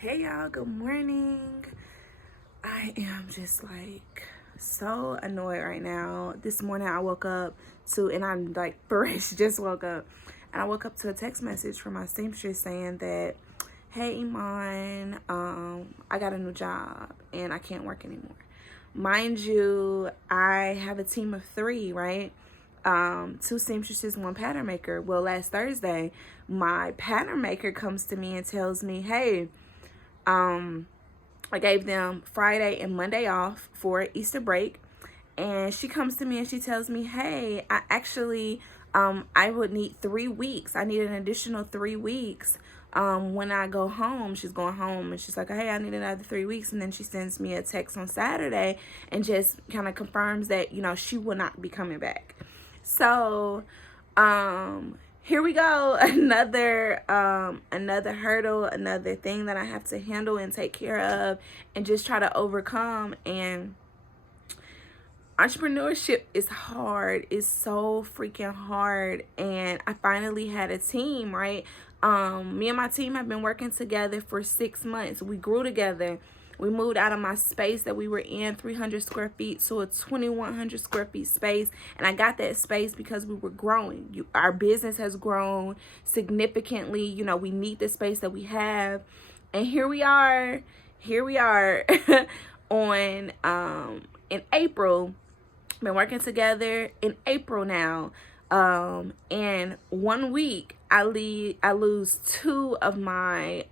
Hey y'all, good morning. I am just like so annoyed right now. This morning I woke up and I'm like fresh, just woke up. And I woke up to a text message from my seamstress saying that, hey Iman, I got a new job and I can't work anymore. Mind you, I have a team of 3, right? 2 seamstresses, 1 pattern maker. Well, last Thursday, my pattern maker comes to me and tells me, hey, I gave them Friday and Monday off for Easter break, and she comes to me and she tells me, hey, I actually I would need 3 weeks. I need an additional 3 weeks when I go home. She's going home and she's like, hey, I need another 3 weeks. And then she sends me a text on Saturday and just kind of confirms that, she will not be coming back. So here we go, another hurdle, another thing that I have to handle and take care of and just try to overcome. And entrepreneurship is hard. It's so freaking hard. And I finally had a team, right? Me and my team have been working together for 6 months. We grew together. We moved out of my space that we were in, 300 square feet, to a 2,100 square feet space. And I got that space because we were growing. Our business has grown significantly. We need the space that we have. And here we are on, in April. Been working together in April now. And 1 week, I lose 2 of my,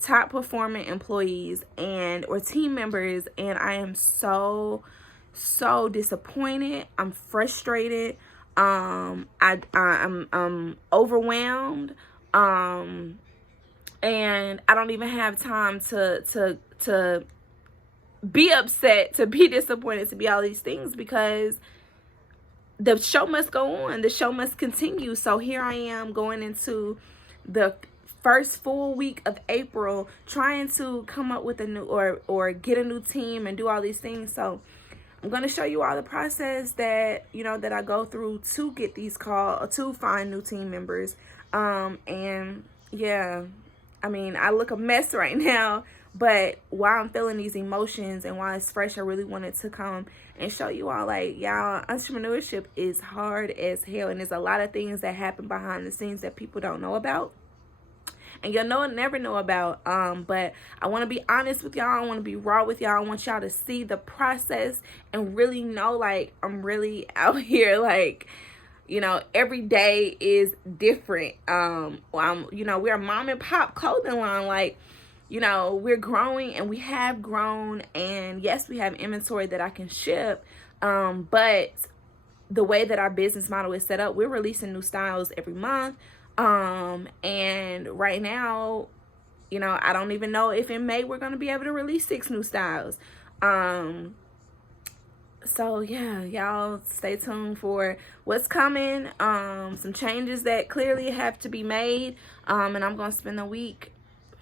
top performing employees or team members, and I am so disappointed. I'm frustrated. I'm overwhelmed. And I don't even have time to be upset, to be disappointed, to be all these things, because the show must go on. The show must continue. So here I am going into the first full week of April, trying to come up with a new or get a new team and do all these things. So I'm going to show you all the process that that I go through to get these calls, to find new team members. And yeah, I mean, I look a mess right now, but while I'm feeling these emotions and while it's fresh, I really wanted to come and show you all, like, y'all, entrepreneurship is hard as hell, and there's a lot of things that happen behind the scenes that people don't know about. And you'll never know about. But I want to be honest with y'all. I want to be raw with y'all. I want y'all to see the process and really know, like, I'm really out here, like, every day is different. We're a mom and pop clothing line. Like, we're growing, and we have grown. And yes, we have inventory that I can ship. But the way that our business model is set up, we're releasing new styles every month. And right now, I don't even know if in May we're going to be able to release 6 new styles. So yeah, y'all stay tuned for what's coming. Some changes that clearly have to be made. And I'm going to spend the week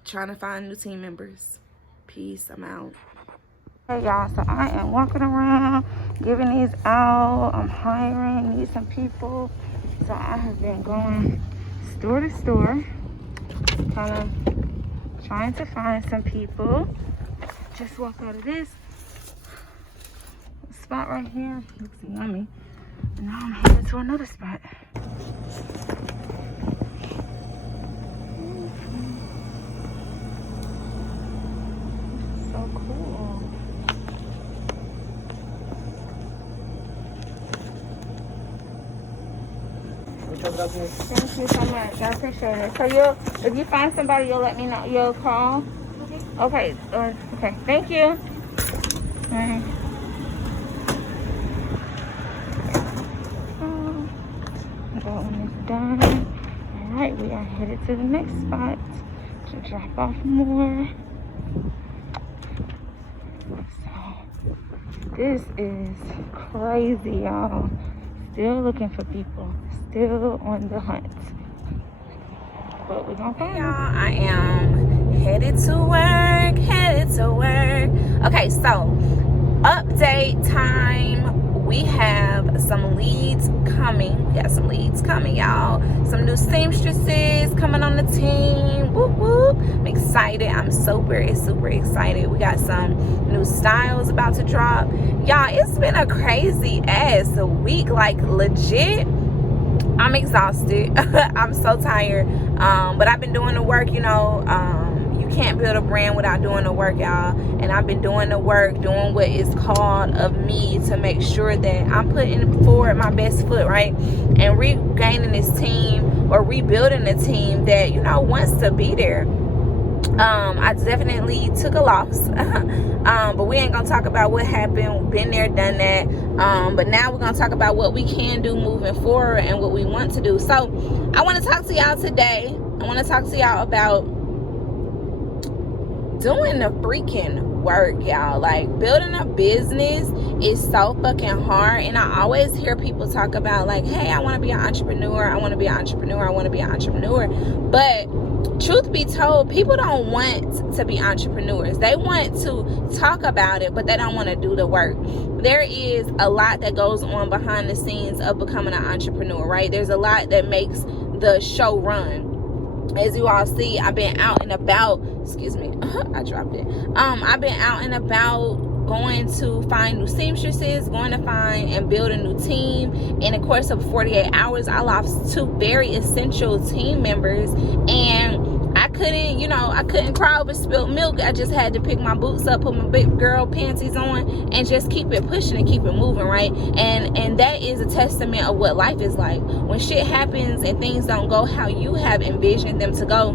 trying to find new team members. Peace. I'm out. Hey y'all, so I am walking around, giving these out. I'm hiring, need some people. So I have been going store to store, kind of trying to find some people. Just walked out of this spot right here. Looks yummy. And now I'm headed to another spot. So cool. Thank you so much. I appreciate it. So if you find somebody, you'll let me know. You'll call. Okay. Okay. Thank you. All right. Going is done. All right. We are headed to the next spot to drop off more. So this is crazy, y'all. Still looking for people. Still on the hunt. But we're gonna find y'all. I am headed to work. Okay, so update time. We have some leads coming. We got some leads coming, y'all. Some new seamstresses coming on the team. Whoop whoop. I'm excited. I'm super excited. We got some new styles about to drop. Y'all, it's been a crazy ass week, like legit. I'm exhausted. I'm so tired. But I've been doing the work, you can't build a brand without doing the work, y'all. And I've been doing the work, doing what is called of me to make sure that I'm putting forward my best foot, right? And regaining this team, or rebuilding the team that, wants to be there. I definitely took a loss. But we ain't gonna talk about what happened. Been there, done that. But now we're gonna talk about what we can do moving forward and what we want to do. So I want to talk to y'all today. I want to talk to y'all about doing the freaking work, y'all. Like, building a business is so fucking hard. And I always hear people talk about, like, hey, I want to be an entrepreneur. I want to be an entrepreneur. I want to be an entrepreneur. But truth be told, people don't want to be entrepreneurs. They want to talk about it, but they don't want to do the work. There is a lot that goes on behind the scenes of becoming an entrepreneur, right? There's a lot that makes the show run. As you all see, I've been out and about. Excuse me, I dropped it. I've been out and about, going to find new seamstresses, going to find and build a new team. In the course of 48 hours, I lost 2 very essential team members, and I couldn't cry over spilled milk. I just had to pick my boots up, put my big girl panties on, and just keep it pushing and keep it moving, right? And that is a testament of what life is like. When shit happens and things don't go how you have envisioned them to go,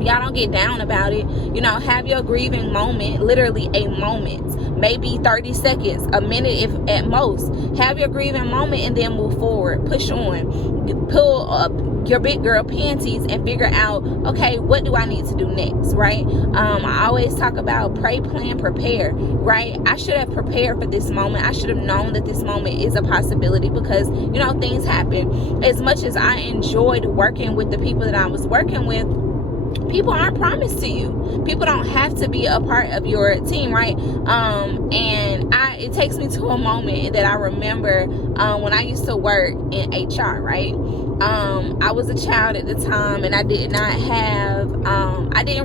y'all don't get down about it. Have your grieving moment, literally a moment, maybe 30 seconds, a minute if at most. Have your grieving moment and then move forward, push on, pull up your big girl panties and figure out, okay, what do I need to do next, right? I always talk about pray, plan, prepare, right? I should have prepared for this moment. I should have known that this moment is a possibility, because things happen. As much as I enjoyed working with the people that I was working with, people aren't promised to you. People don't have to be a part of your team, right? And it takes me to a moment that I remember when I used to work in HR, right? I was a child at the time, and I didn't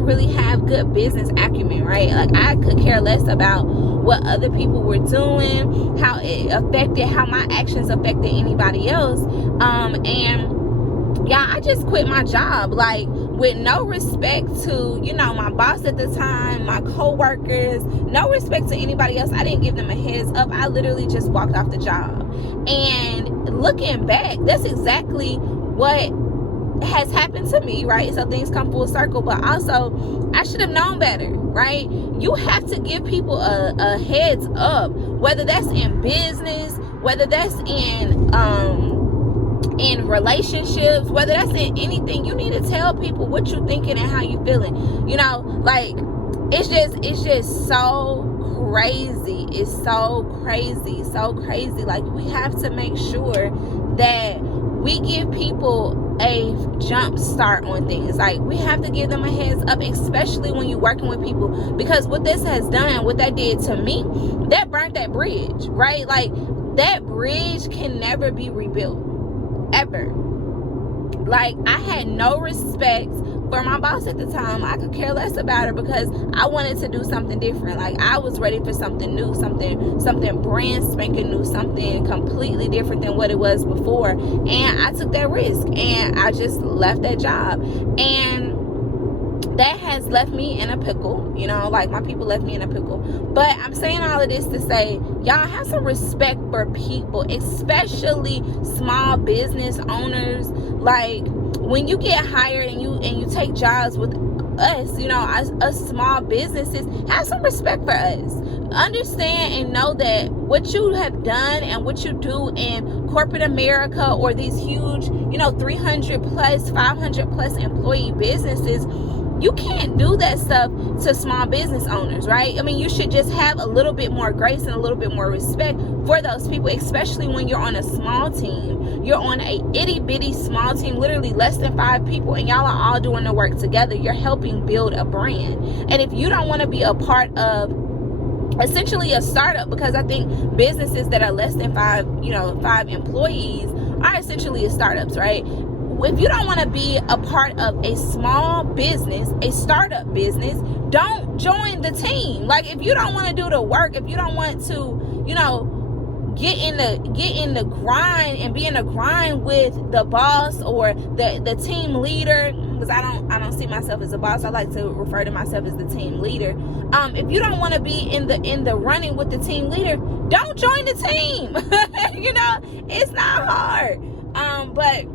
really have good business acumen, right? Like, I could care less about what other people were doing, how my actions affected anybody else. I just quit my job, like, with no respect to, my boss at the time, my co-workers, no respect to anybody else. I didn't give them a heads up. I literally just walked off the job. And looking back, that's exactly what has happened to me, right? So things come full circle. But also, I should have known better, right? You have to give people a heads up, whether that's in business, whether that's in relationships, whether that's in anything. You need to tell people what you're thinking and how you feeling. Like, it's just so crazy. It's so crazy. Like, we have to make sure that we give people a jump start on things. Like, we have to give them a heads up, especially when you're working with people, because what this has done, what that did to me, that burnt that bridge, right? Like, that bridge can never be rebuilt, ever. Like, I had no respect for my boss at the time. I could care less about her because I wanted to do something different. Like, I was ready for something new, something brand spanking new, something completely different than what it was before. And I took that risk, and I just left that job. And that has left me in a pickle, like, my people left me in a pickle. But I'm saying all of this to say, y'all have some respect for people, especially small business owners. Like, when you get hired and you take jobs with us, us small businesses, have some respect for us. Understand and know that what you have done and what you do in corporate America, or these huge, 300 plus, 500 plus employee businesses, you can't do that stuff to small business owners, right? I mean, you should just have a little bit more grace and a little bit more respect for those people, especially when you're on a small team. You're on a itty bitty small team, literally less than 5 people, and y'all are all doing the work together. You're helping build a brand. And if you don't want to be a part of essentially a startup, because I think businesses that are less than 5 employees are essentially startups, right? if you don't want to be a part of a small business, a startup business, don't join the team. Like, if you don't want to do the work, if you don't want to, you know, get in the grind and be in a grind with the boss or the team leader, because I don't see myself as a boss. I like to refer to myself as the team leader. If you don't want to be in the running with the team leader, don't join the team. You know, it's not hard. But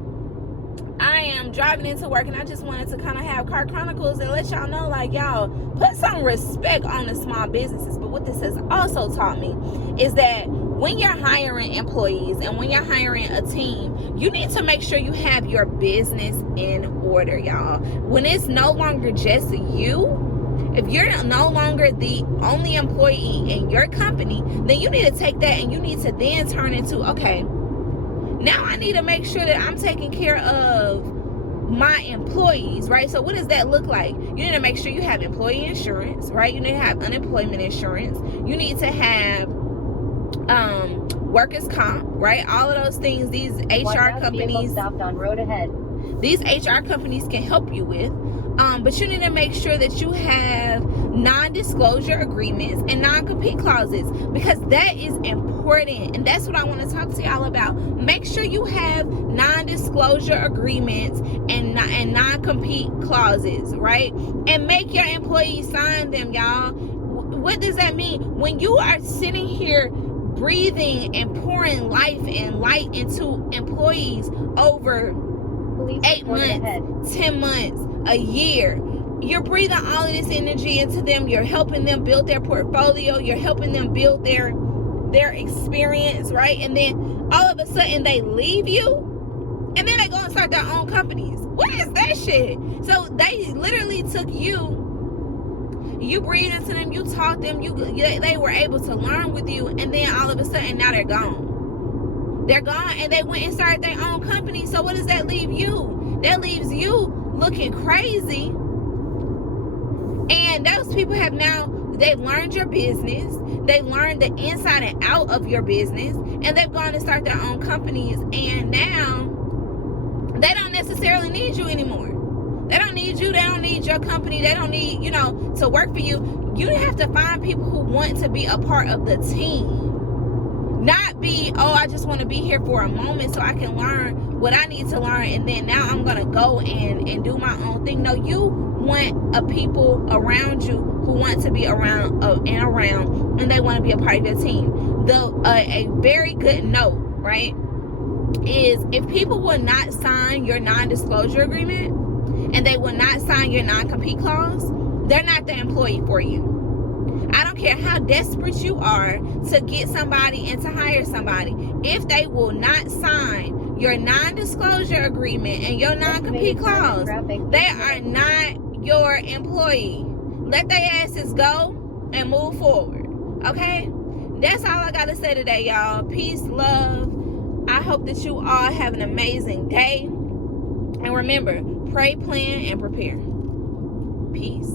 I am driving into work, and I just wanted to kind of have Car Chronicles and let y'all know, like, y'all, put some respect on the small businesses. But what this has also taught me is that when you're hiring employees and when you're hiring a team, you need to make sure you have your business in order, y'all. When it's no longer just you, if you're no longer the only employee in your company, then you need to take that and you need to then turn into, okay, now I need to make sure that I'm taking care of my employees, right? So what does that look like? You need to make sure you have employee insurance, right? You need to have unemployment insurance. You need to have workers' comp, right? All of those things these HR companies stopped on road ahead. These HR companies can help you with. But you need to make sure that you have non-disclosure agreements and non-compete clauses, because that is important. And that's what I want to talk to y'all about. Make sure you have non-disclosure agreements and non-compete clauses, right? And make your employees sign them, y'all. What does that mean? When you are sitting here breathing and pouring life and light into employees over 8 months, 10 months, a year, you're breathing all of this energy into them. You're helping them build their portfolio. You're helping them build their experience, right? And then all of a sudden they leave you, and then they go and start their own companies. What is that shit? So they literally took you breathed into them, you taught them, they were able to learn with you, and then all of a sudden now they're gone. They're gone, and they went and started their own company. So what does that leave you? That leaves you looking crazy. And those people they've learned your business, they've learned the inside and out of your business, and they've gone to start their own companies, and now they don't necessarily need you anymore. They don't need you. They don't need your company. They don't need, to work for you. You have to find people who want to be a part of the team. Not be, I just want to be here for a moment so I can learn what I need to learn, and then now I'm going to go and do my own thing. No, you want a people around you who want to be around, and they want to be a part of your team. A very good note, right, is if people will not sign your non-disclosure agreement, and they will not sign your non-compete clause, they're not the employee for you. I don't care how desperate you are to get somebody and to hire somebody. If they will not sign your non-disclosure agreement and your non-compete clause, they are not your employee. Let their asses go and move forward. Okay? That's all I got to say today, y'all. Peace, love. I hope that you all have an amazing day. And remember, pray, plan, and prepare. Peace.